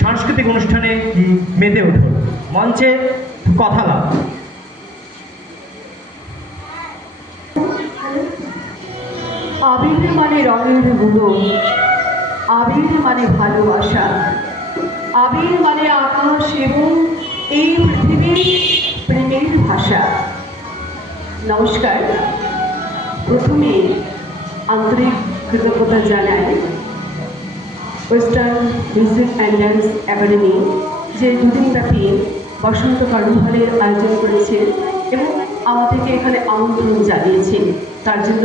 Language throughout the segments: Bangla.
সাংস্কৃতিক অনুষ্ঠানে মেতে উঠুন মঞ্চে কথা লাভ আবির মানে রঙেরগুলো আবির মানে ভালোবাসা। আবির মানে আকাশ এবং এই পৃথিবীর প্রেমের ভাষা। নমস্কার। প্রথমে আন্তরিক কৃতজ্ঞতা জানাই western music and dance academy, যে দুদিন ব্যাপী বসন্ত কার্নিভালের আয়োজন করেছে এবং আমাদেরকে এখানে আমন্ত্রণ জানিয়েছে। তার জন্য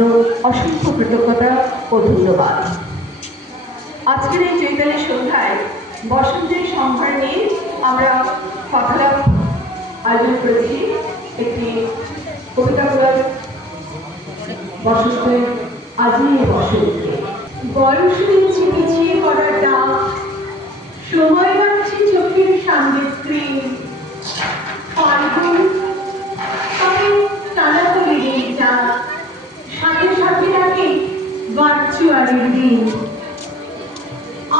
অসংখ্য কৃতজ্ঞতা ও ধন্যবাদ। আজকের এই চৈতালি সন্ধ্যায় বসন্তের সম্ভার নিয়ে আমরা কথালাপ আয়োজন করেছি। একটি কবিতা বলার বসন্তের আজই বসন্তে। বয়স নিচ্ছে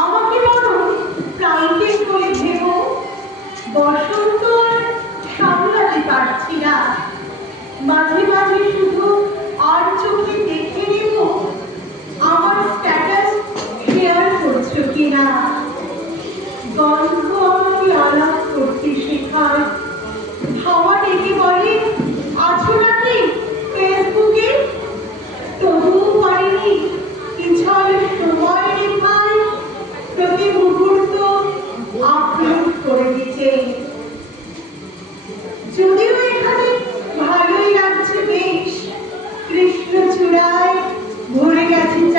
আমাকে বলো প্রাইভেট বলে ভেব বসন্ত আর সামলাতে পারছি না। মাঝে মাঝে শুধু